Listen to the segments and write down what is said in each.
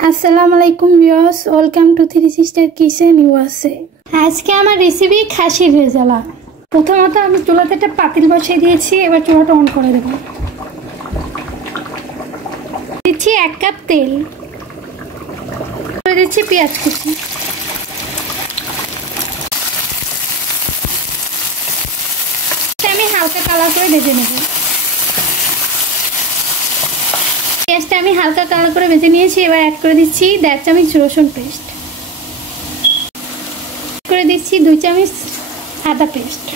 আসসালামু আলাইকুম viewers, welcome to three sister kitchen USA. আজকে আমার রেসিপি খাসির রেজালা। প্রথমত আমি চুলাতে একটা পাতিল বসিয়ে দিয়েছি, এবার চুলাটা অন করে দেব। দিচ্ছি 1 কাপ তেল, দিচ্ছি পেঁয়াজ কুচি, আমি হালকা কালার করে ভেজে নেব। পেঁয়াজটা আমি হালকা কালার করে ভেজে নিয়েছি। এবার অ্যাড করে দিচ্ছি 1.5 চামচ রসুন পেস্ট, করে দিচ্ছি 2 চামচ আদা পেস্ট,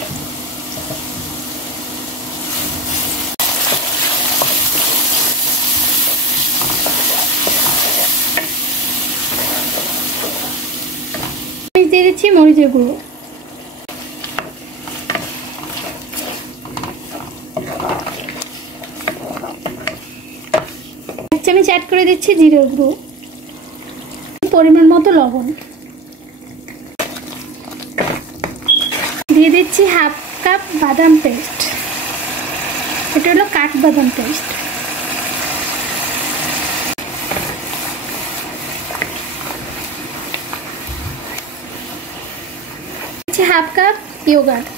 দিয়ে দিচ্ছি মরিচের গুঁড়ো, 1 চামচ অ্যাড করে দিচ্ছি জিরের গুঁড়ো, পরিমাণ মতো লবণ, দিয়ে দিচ্ছি 1/2 কাপ বাদাম পেস্ট, এটা হলো কাঠবাদাম পেস্ট, দিচ্ছি 1/2 কাপ ইয়োগার্ট,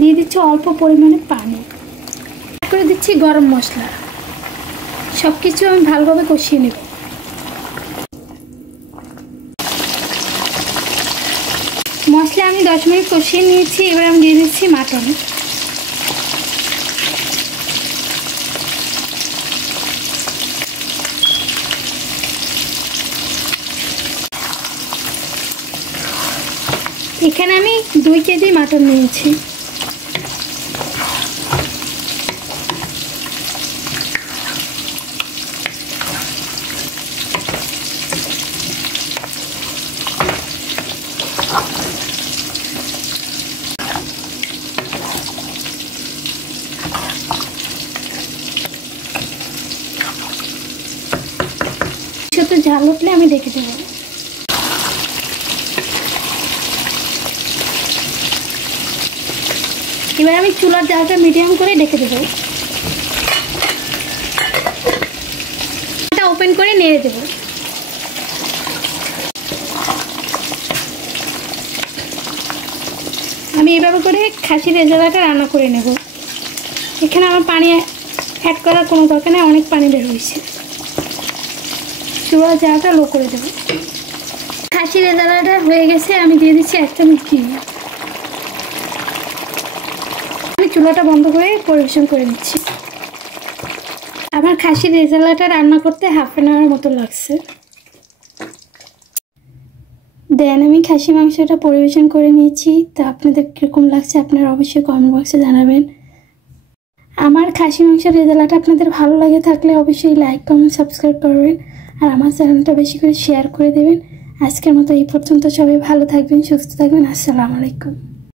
দিয়ে দিচ্ছি অল্প পরিমাণে পানি, করে দিচ্ছি গরম মশলা। সব কিছু আমি ভালোভাবে কষিয়ে নেব। মশলা আমি 10 মিনিট কষিয়ে নিয়েছি। এবার আমি দিয়ে দিচ্ছি মাটন, এখানে আমি 2 কেজি মাটন নিয়েছি। তো ঝাল উঠলে আমি ডেকে দেবো। এবার আমি চুলার জালটা মিডিয়াম করে ডেকে দেবো। এটা ওপেন করে নেড়ে দেবো। আমি এভাবে করে খাসির রেজালাটা রান্না করে নেব। এখানে আমার পানি অ্যাড করার কোনো দরকার নেই, অনেক পানি বের হয়েছে। চুলার জালটা লো করে দেবো। খাসির রেজালাটা হয়ে গেছে। আমি দিয়ে দিচ্ছি 1 চামচ ঘি। আমি চুলাটা বন্ধ করে পরিবেশন করে নিচ্ছি। আমার খাসির রেজালাটা রান্না করতে 1/2 আওয়ার মতো লাগছে। দেন আমি খাসি মাংসটা পরিবেশন করে নিয়েছি। তা আপনাদের কীরকম লাগছে আপনারা অবশ্যই কমেন্ট বক্সে জানাবেন। আমার খাসি মাংসের রেজালাটা আপনাদের ভালো লাগে থাকলে অবশ্যই লাইক কমেন্ট সাবস্ক্রাইব করবেন, আর আমার চ্যানেলটা বেশি করে শেয়ার করে দেবেন। আজকের মতো এই পর্যন্ত। সবাই ভালো থাকবেন, সুস্থ থাকবেন। আসসালামু আলাইকুম।